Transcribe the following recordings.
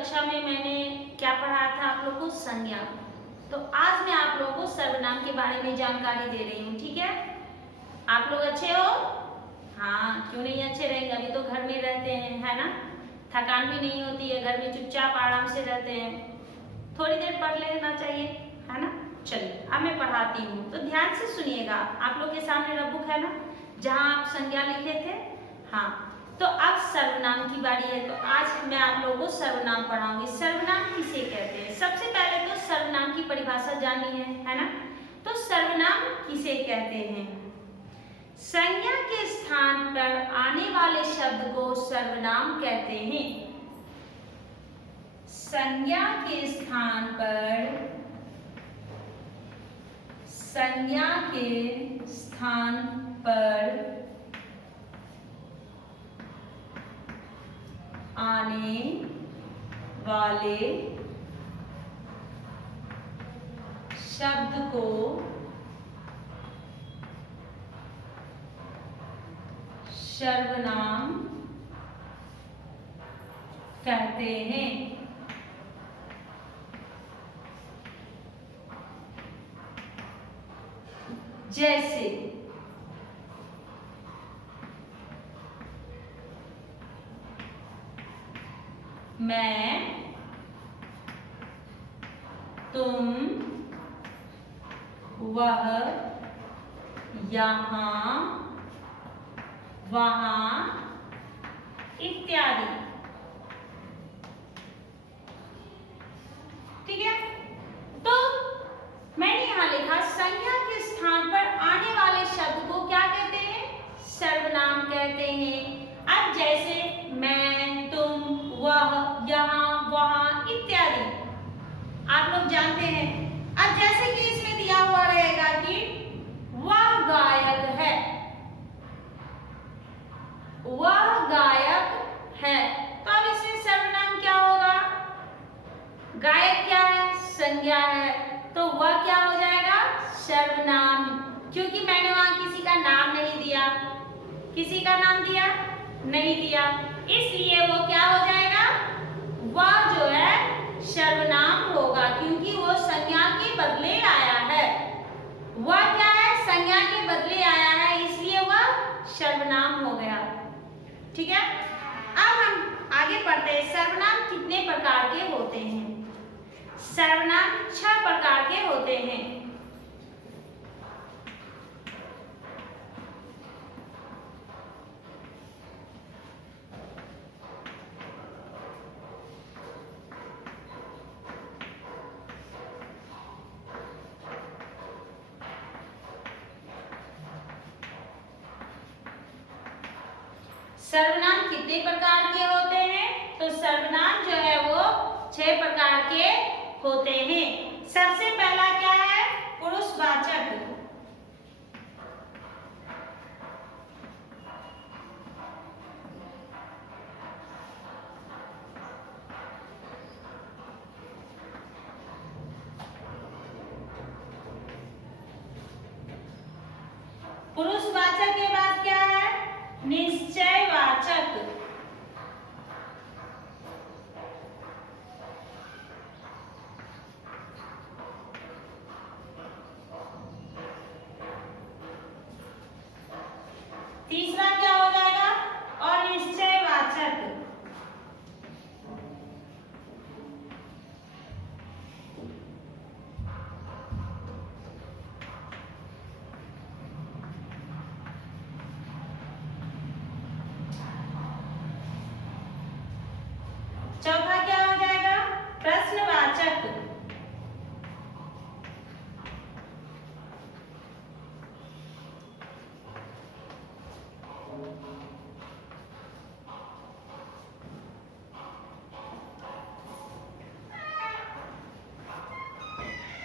कक्षा में मैंने क्या पढ़ाया था आप लोग को? संज्ञा। तो आज मैं आप लोगों को सर्वनाम के बारे में जानकारी दे रही हूँ, ठीक है? आप लोग अच्छे हो? हाँ, क्यों नहीं अच्छे रहेंगे? अभी तो घर में रहते हैं, है ना? थकान भी नहीं होती है, घर में चुपचाप आराम से रहते हैं। थोड़ी देर पढ़ लेना चाहिए, है ना? चलिए अब मैं पढ़ाती हूँ, तो ध्यान से सुनिएगा। आप लोग के सामने नोटबुक है ना, जहाँ आप संज्ञा लिखे थे? हाँ, तो अब सर्वनाम की बारी है। तो आज मैं आप लोगों को सर्वनाम पढ़ाऊंगी। सर्वनाम किसे कहते हैं? सबसे पहले तो सर्वनाम की परिभाषा जानी है ना? तो सर्वनाम किसे कहते हैं? संज्ञा के स्थान पर आने वाले शब्द को सर्वनाम कहते हैं। संज्ञा के स्थान पर, संज्ञा के स्थान पर आने वाले शब्द को सर्वनाम कहते हैं। जैसे मैं, तुम, वह, यहाँ, वहाँ इत्यादि। ठीक है? तो मैंने यहाँ लिखा संज्ञा के स्थान पर आने वाले शब्द को क्या कहते हैं? सर्वनाम कहते हैं। अब जैसे मैं, तुम, वह, यहाँ, वहाँ इत्यादि आप लोग जानते हैं। अब जैसे कि इसमें दिया हुआ रहेगा कि वह गायक है, वह गायक है, तो अब इसमें सर्वनाम क्या होगा? गायक क्या है? संज्ञा है, तो वह क्या हो जाएगा? सर्वनाम। क्योंकि मैंने वहां किसी का नाम नहीं दिया, किसी का नाम दिया नहीं दिया, इसलिए वो क्या हो जाएगा? वह जो है सर्वनाम होगा, क्योंकि वो संज्ञा के बदले आया है। वह क्या है? संज्ञा के बदले आया है, इसलिए वह सर्वनाम हो गया। ठीक है? अब हम आगे पढ़ते हैं। सर्वनाम कितने प्रकार के होते हैं? सर्वनाम 6 प्रकार के होते हैं। सर्वनाम कितने प्रकार के होते हैं? तो सर्वनाम जो है वो 6 प्रकार के होते हैं। सबसे पहला क्या है? पुरुषवाचक। पुरुषवाचक के बाद क्या है? निश्चयवाचक। तीसरा क्या हो जाएगा? अनिश्चयवाचक। चौथा क्या हो जाएगा? प्रश्नवाचक।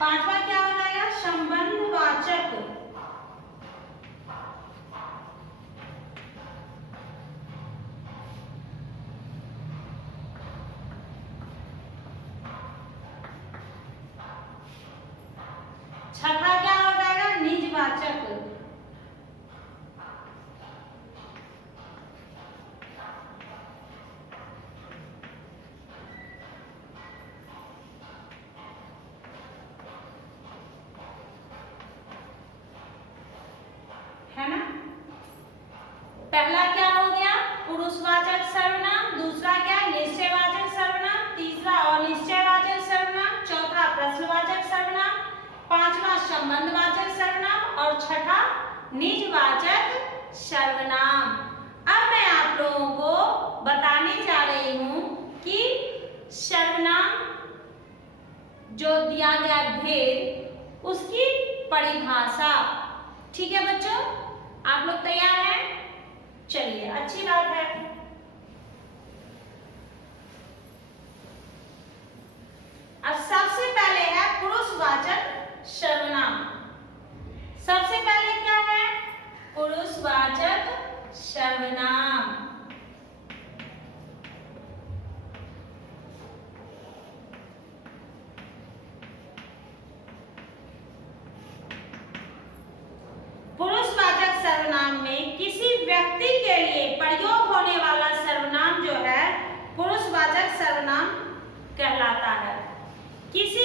पांचवा क्या हो जाएगा? संबंधवाचक। छठा क्या हो जाएगा? निजवाचक। है ना। पहला क्या हो गया, पुरुषवाचक सर्वनाम, दूसरा क्या, निश्चयवाचक सर्वनाम, तीसरा अनिश्चयवाचक सर्वनाम, चौथा प्रश्नवाचक सर्वनाम, पांचवा संबंधवाचक सर्वनाम और छठा निजवाचक सर्वनाम। अब मैं आप लोगों को बताने जा रही हूं कि सर्वनाम जो दिया गया भेद उसकी परिभाषा। ठीक है बच्चों, आप लोग तैयार हैं? चलिए, अच्छी बात है। अब सबसे पहले है पुरुषवाचक सर्वनाम। सबसे पहले क्या है, पुरुषवाचक सर्वनाम। पुरुषवाचक सर्वनाम में किसी व्यक्ति के लिए प्रयोग होने वाला सर्वनाम जो है पुरुषवाचक सर्वनाम कहलाता है। किसी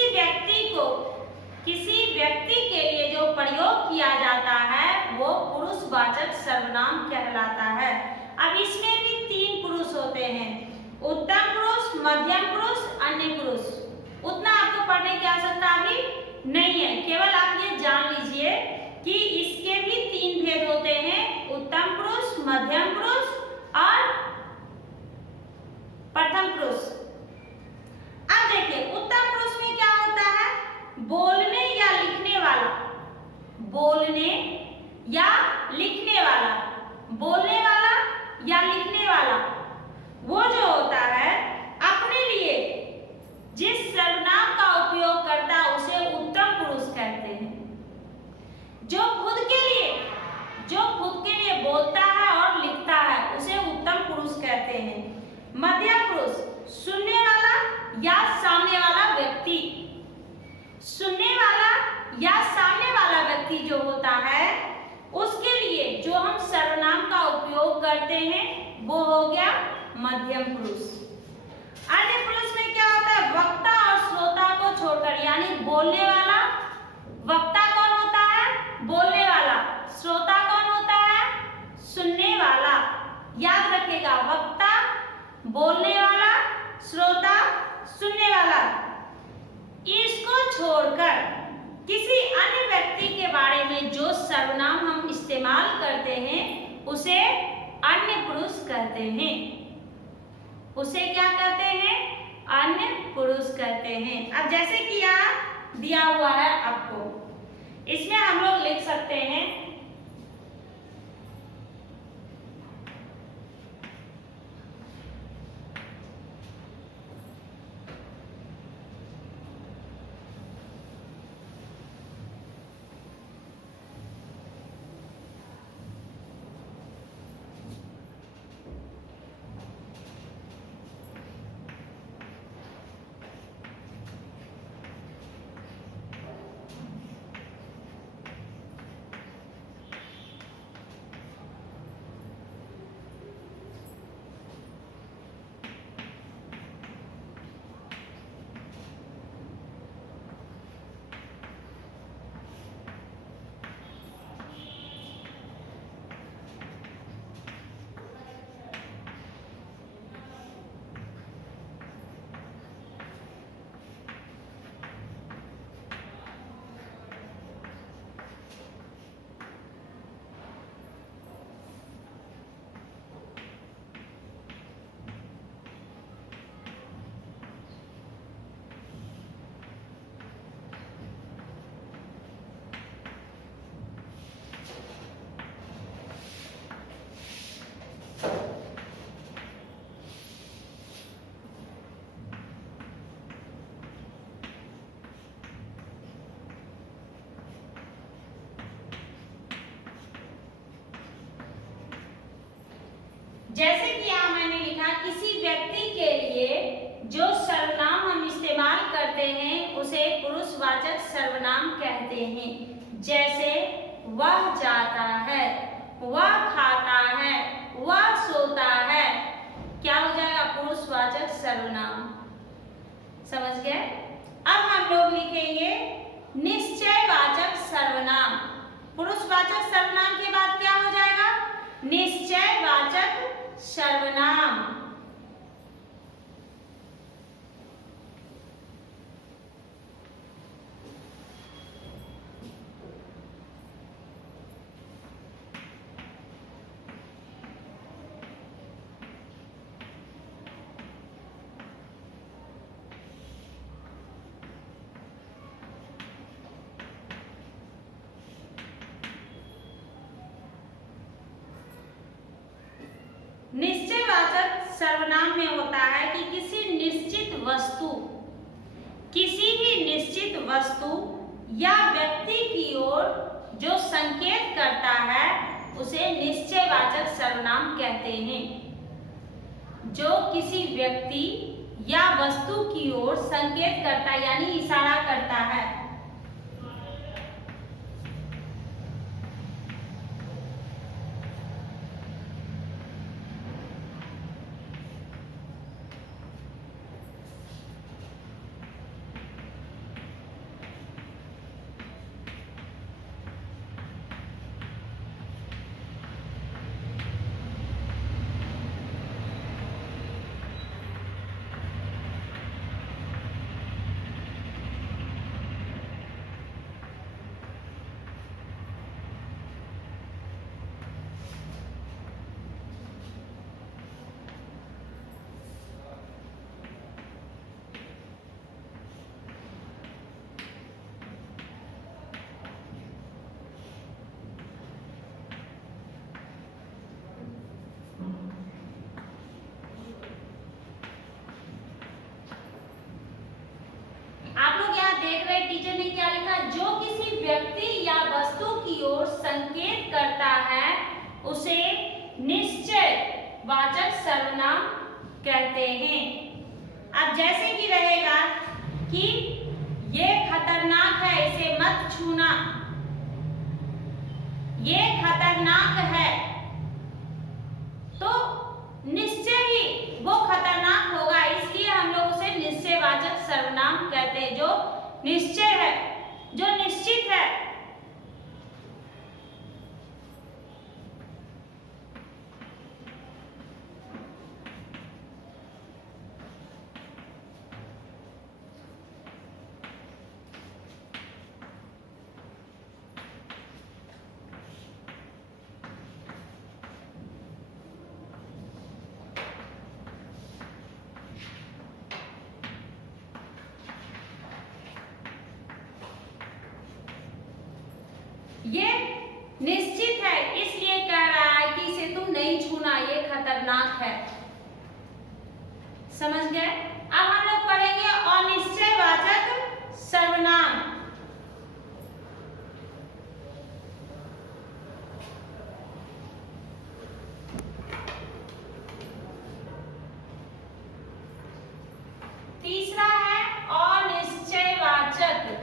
व्यक्ति के लिए जो प्रयोग किया जाता है वो पुरुषवाचक सर्वनाम कहलाता है। अब इसमें भी 3 पुरुष होते हैं, उत्तम पुरुष, मध्यम पुरुष, अन्य पुरुष। उतना आपको पढ़ने की आवश्यकता अभी नहीं है, केवल आप ये जान लीजिए कि इसके भी 3 भेद होते हैं, उत्तम पुरुष, मध्यम पुरुष और प्रथम पुरुष। अब देखिए, उत्तम पुरुष में क्या होता है, बोलने या लिखने वाला, बोलने या लिखने वाला, बोलने वाला या लिखने वाला, वो जो होता है अपने लिए जिस सर्वनाम का उपयोग करता है उसे उत्तम पुरुष कहते हैं। जो खुद के लिए बोलता है और लिखता है उसे उत्तम पुरुष कहते हैं। मध्यम पुरुष, सुनने वाला या सामने वाला व्यक्ति, सुनने वाला या सामने वाला व्यक्ति जो होता है उसके लिए जो हम सर्वनाम का उपयोग करते हैं वो हो गया मध्यम पुरुष। अन्य पुरुष में क्या होता है, वक्ता और श्रोता को छोड़कर, यानी बोलने वाला, वक्ता कौन होता है, बोलने वाला, श्रोता कौन होता है, सुनने वाला। याद रखिएगा, वक्ता बोलने वाला, श्रोता सुनने वाला। इसको छोड़कर किसी अन्य व्यक्ति के बारे में जो सर्वनाम हम इस्तेमाल करते हैं उसे अन्य पुरुष कहते हैं। उसे क्या कहते हैं, अन्य पुरुष कहते हैं। अब जैसे कि यहाँ दिया हुआ है आपको, इसमें हम लोग लिख सकते हैं जैसे कि यहाँ मैंने लिखा, किसी व्यक्ति के लिए जो सर्वनाम हम इस्तेमाल करते हैं उसे पुरुषवाचक सर्वनाम कहते हैं। जैसे वह जाता है, वह खाता है, वह सोता है, क्या हो जाएगा, पुरुषवाचक सर्वनाम। समझ गए? अब हम लोग लिखेंगे निश्चयवाचक सर्वनाम। पुरुषवाचक सर्वनाम के बाद क्या निश्चयवाचक सर्वनाम। निश्चयवाचक सर्वनाम में होता है कि किसी भी निश्चित वस्तु या व्यक्ति की ओर जो संकेत करता है उसे निश्चयवाचक सर्वनाम कहते हैं। जो किसी व्यक्ति या वस्तु की ओर संकेत करता है यानी इशारा करता है। टीचर ने क्या लिखा? जो किसी व्यक्ति या वस्तु की ओर संकेत करता है उसे निश्चयवाचक सर्वनाम कहते हैं। अब जैसे कि रहेगा कि ये खतरनाक है, इसे मत छूना, ये खतरनाक है, तो निश्चय ही वो खतरनाक होगा, इसलिए हम लोग उसे निश्चयवाचक सर्वनाम कहते हैं। जो निश्चय है, जो निश्चित है। ये निश्चित है इसलिए कह रहा है कि इसे तुम नहीं छूना, ये खतरनाक है। समझ गए? अब हम लोग पढ़ेंगे अनिश्चयवाचक सर्वनाम। तीसरा है अनिश्चयवाचक।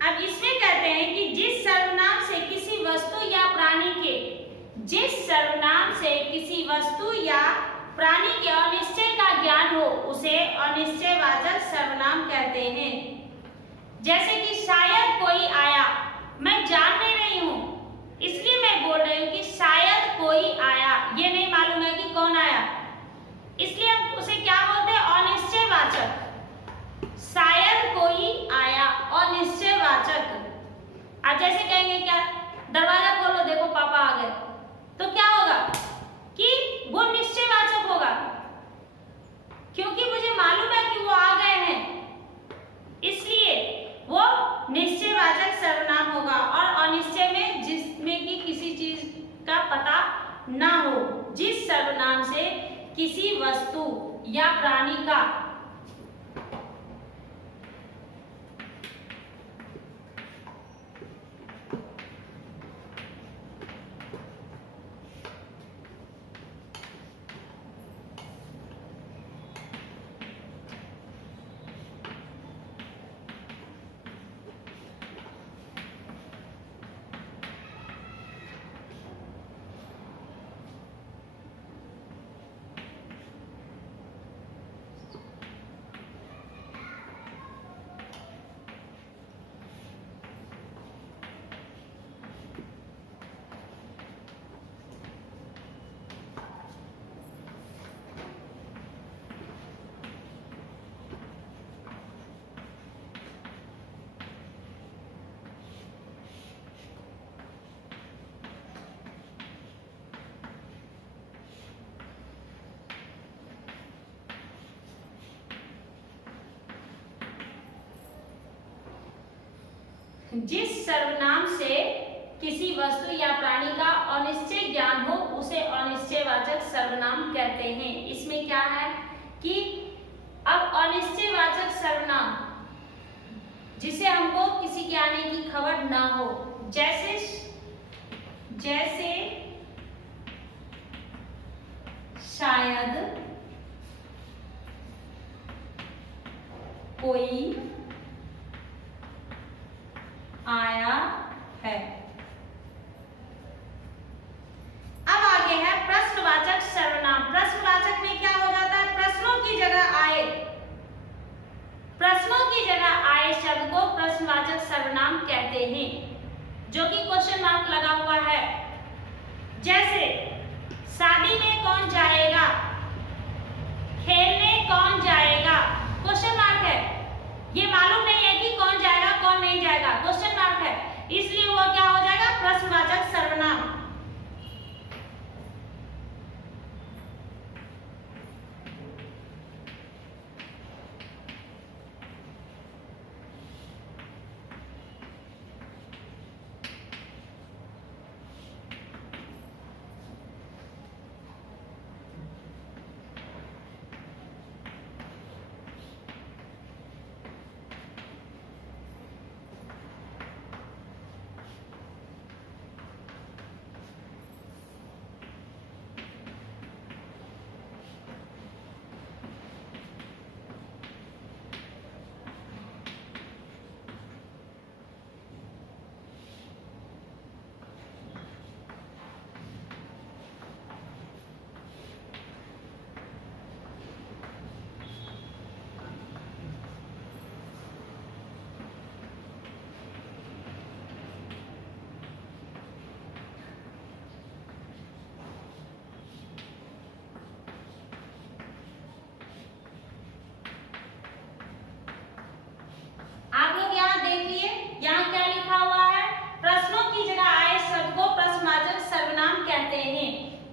अब इसमें कहते हैं कि जिस सर्वनाम से किसी वस्तु या प्राणी के अनिश्चय का ज्ञान हो उसे अनिश्चयवाचक सर्वनाम कहते हैं। जैसे कि शायद कोई आया, मैं जान नहीं रही हूं इसलिए मैं बोल रही हूं कि शायद कोई आया, ये नहीं मालूम है कि कौन आया, इसलिए हम उसे क्या बोलते हैं? अनिश्चयवाचक। शायद कोई आया, अनिश्चयवाचक। अब जैसे कहेंगे क्या, दरवाजा खोलो देखो पापा आ गए, तो क्या होगा कि वो निश्चयवाचक होगा, क्योंकि मुझे मालूम है कि वो आ गए हैं, इसलिए वो निश्चयवाचक सर्वनाम होगा। और अनिश्चय में जिसमें कि किसी चीज का पता ना हो, जिस सर्वनाम से किसी वस्तु या प्राणी का जिस सर्वनाम से किसी वस्तु या प्राणी का अनिश्चय ज्ञान हो उसे अनिश्चयवाचक सर्वनाम कहते हैं। इसमें क्या है कि अब अनिश्चयवाचक सर्वनाम जिसे हमको किसी के आने की खबर ना हो, जैसे शायद कोई आया है। अब आगे है प्रश्नवाचक सर्वनाम। प्रश्नवाचक में क्या हो जाता है, प्रश्नों की जगह आए शब्द को प्रश्नवाचक सर्वनाम कहते हैं, जो कि क्वेश्चन मार्क लगा हुआ है। जैसे शादी में कौन जाएगा, खेलने कौन जाएगा, क्वेश्चन मार्क है। ये मालूम नहीं है कि कौन जाएगा कौन नहीं जाएगा, क्वेश्चन मार्क है, इसलिए वो क्या हो जाएगा, प्रश्नवाचक सर्वनाम।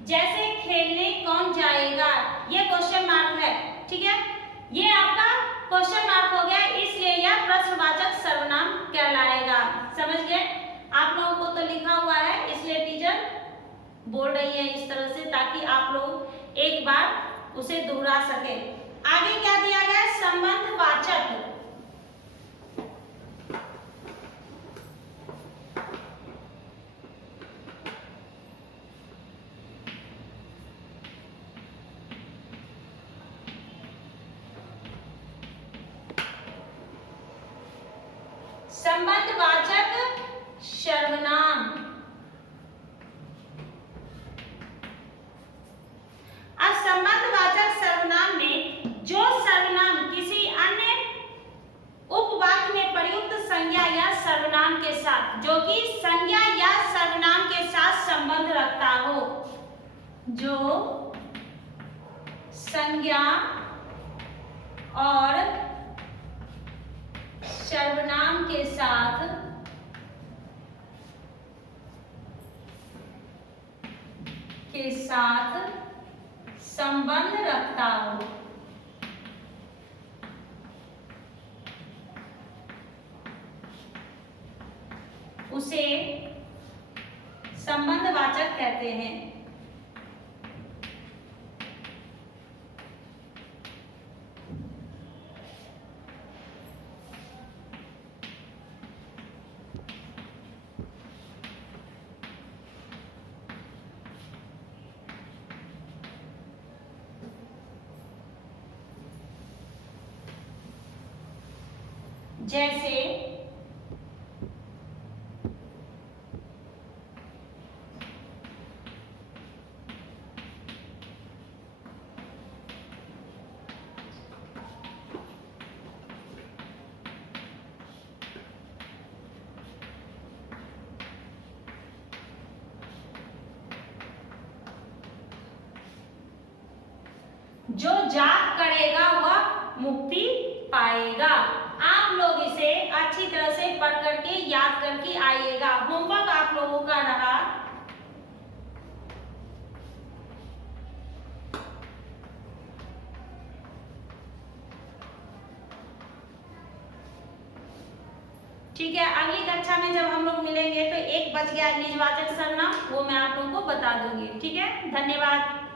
जैसे खेलने कौन जाएगा, ये क्वेश्चन मार्क है, ठीक है, ये आपका क्वेश्चन मार्क हो गया, इसलिए यह प्रश्नवाचक सर्वनाम कहलाएगा। समझ गए? आप लोगों को तो लिखा हुआ है, इसलिए टीचर बोल रही है इस तरह से, ताकि आप लोग एक बार उसे दोहरा सके। आगे क्या दिया गया है, संबंधवाचक। संबंधवाचक सर्वनाम। अब संबंधवाचक सर्वनाम में जो सर्वनाम किसी अन्य उपवाक्य में प्रयुक्त संज्ञा या सर्वनाम के साथ, जो कि संज्ञा या सर्वनाम के साथ संबंध रखता हो, जो संज्ञा और सर्वनाम के साथ संबंध रखता हो, उसे संबंधवाचक कहते हैं। जैसे जो जाप करेगा वह मुक्ति पाएगा। आप लोग इसे अच्छी तरह से पढ़ करके याद करके आइएगा। होमवर्क आप लोगों का रहा। ठीक है, अगली कक्षा में जब हम लोग मिलेंगे तो एक बच गया निजवाचक सर्वनाम, वो मैं आप लोगों को बता दूंगी। ठीक है, धन्यवाद।